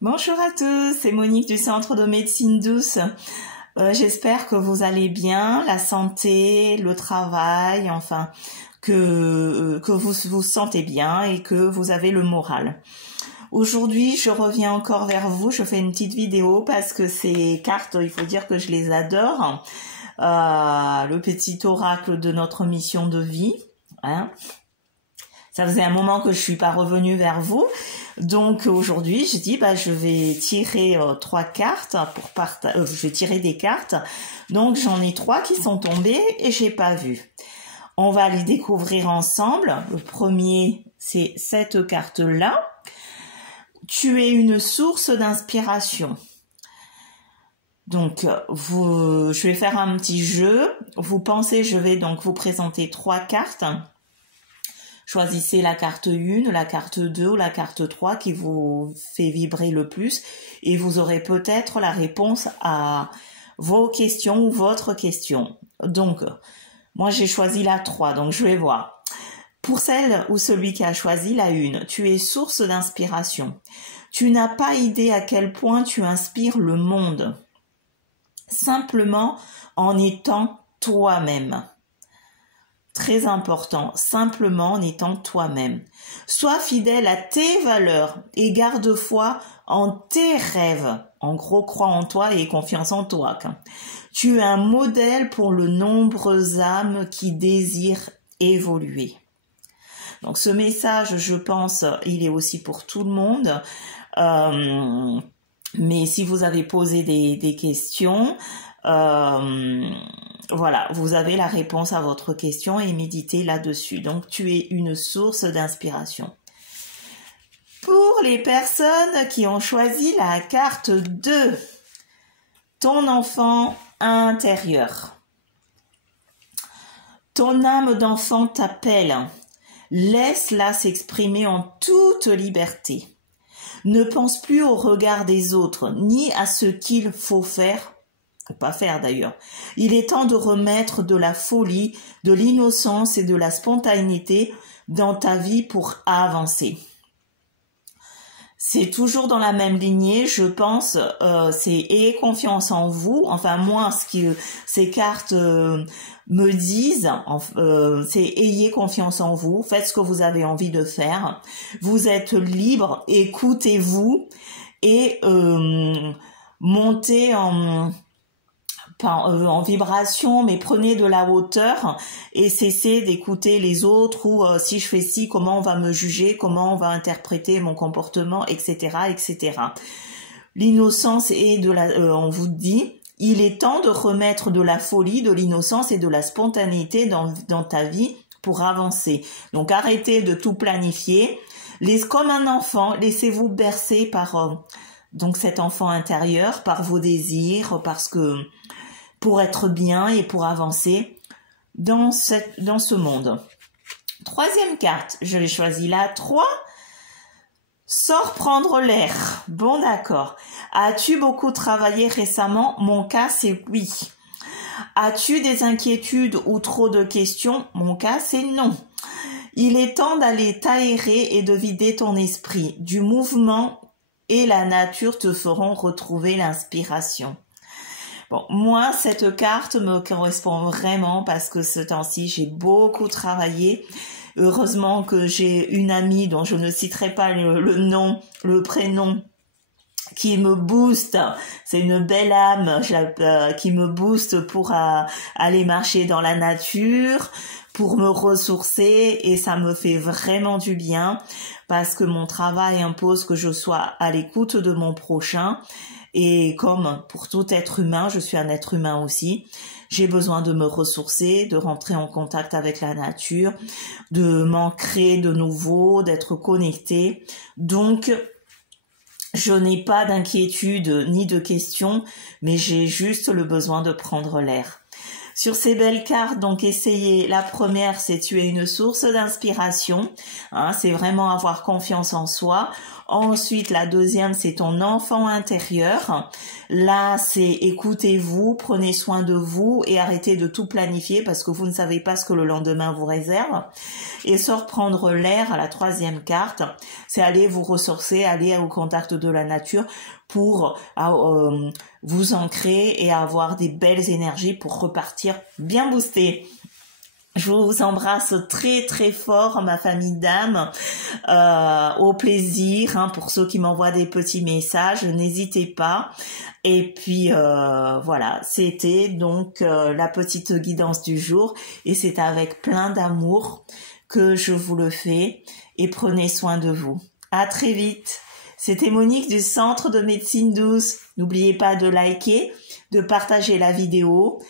Bonjour à tous, c'est Monique du Centre de médecine douce. J'espère que vous allez bien, la santé, le travail, enfin, que vous vous sentez bien et que vous avez le moral. Aujourd'hui, je reviens encore vers vous, je fais une petite vidéo parce que ces cartes, il faut dire que je les adore. Le petit oracle de notre mission de vie, hein. Ça faisait un moment que je suis pas revenue vers vous. Donc aujourd'hui, je dis je vais tirer 3 cartes pour je vais tirer des cartes. Donc j'en ai 3 qui sont tombées et j'ai pas vu. On va les découvrir ensemble. Le premier, c'est cette carte-là. Tu es une source d'inspiration. Donc je vais faire un petit jeu. Vous pensez, je vais donc vous présenter 3 cartes. Choisissez la carte 1, la carte 2 ou la carte 3 qui vous fait vibrer le plus et vous aurez peut-être la réponse à vos questions ou votre question. Donc, moi j'ai choisi la 3, donc je vais voir. Pour celle ou celui qui a choisi la 1, tu es source d'inspiration. Tu n'as pas idée à quel point tu inspires le monde, simplement en étant toi-même. Très important, simplement en étant toi-même. Sois fidèle à tes valeurs et garde foi en tes rêves. En gros, crois en toi et confiance en toi. Tu es un modèle pour de nombreuses âmes qui désirent évoluer. Donc ce message, je pense, il est aussi pour tout le monde. Mais si vous avez posé des questions, voilà, vous avez la réponse à votre question et méditez là-dessus. Donc, tu es une source d'inspiration. Pour les personnes qui ont choisi la carte 2, ton enfant intérieur. Ton âme d'enfant t'appelle. Laisse-la s'exprimer en toute liberté. Ne pense plus au regard des autres, ni à ce qu'il faut faire, ou pas faire d'ailleurs. Il est temps de remettre de la folie, de l'innocence et de la spontanéité dans ta vie pour avancer. C'est toujours dans la même lignée, je pense, c'est ayez confiance en vous. Enfin, moi, ce que ces cartes me disent, c'est ayez confiance en vous, faites ce que vous avez envie de faire. Vous êtes libre, écoutez-vous et montez en vibration, mais prenez de la hauteur et cessez d'écouter les autres ou si je fais ci, comment on va me juger, comment on va interpréter mon comportement, etc., etc. L'innocence est on vous dit, il est temps de remettre de la folie, de l'innocence et de la spontanéité dans ta vie pour avancer. Donc arrêtez de tout planifier. Comme un enfant, laissez-vous bercer par donc cet enfant intérieur, par vos désirs, pour être bien et pour avancer dans ce monde. Troisième carte, je l'ai choisi là, 3. Sors prendre l'air. Bon, d'accord. As-tu beaucoup travaillé récemment? Mon cas, c'est oui. As-tu des inquiétudes ou trop de questions? Mon cas, c'est non. Il est temps d'aller t'aérer et de vider ton esprit. Du mouvement et la nature te feront retrouver l'inspiration. Bon, moi, cette carte me correspond vraiment parce que ce temps-ci, j'ai beaucoup travaillé. Heureusement que j'ai une amie dont je ne citerai pas le prénom, qui me booste. C'est une belle âme qui me booste pour aller marcher dans la nature, pour me ressourcer et ça me fait vraiment du bien parce que mon travail impose que je sois à l'écoute de mon prochain. Et comme pour tout être humain, je suis un être humain aussi, j'ai besoin de me ressourcer, de rentrer en contact avec la nature, de m'ancrer de nouveau, d'être connecté. Donc, je n'ai pas d'inquiétude ni de questions, mais j'ai juste le besoin de prendre l'air. Sur ces belles cartes, donc essayez, la première c'est tu es une source d'inspiration, hein, c'est vraiment avoir confiance en soi. Ensuite, la deuxième, c'est ton enfant intérieur. Là, c'est écoutez-vous, prenez soin de vous et arrêtez de tout planifier parce que vous ne savez pas ce que le lendemain vous réserve. Et sort prendre l'air, la troisième carte, c'est aller vous ressourcer, aller au contact de la nature pour vous ancrer et avoir des belles énergies pour repartir bien boosté. Je vous embrasse très très fort, ma famille d'âme. Au plaisir, hein, pour ceux qui m'envoient des petits messages, n'hésitez pas. Et puis voilà, c'était donc la petite guidance du jour. Et c'est avec plein d'amour que je vous le fais. Et prenez soin de vous. À très vite. C'était Monique du Centre de Médecine Douce. N'oubliez pas de liker, de partager la vidéo.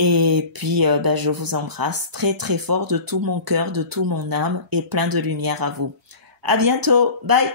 Et puis, je vous embrasse très très fort de tout mon cœur, de tout mon âme et plein de lumière à vous. À bientôt. Bye.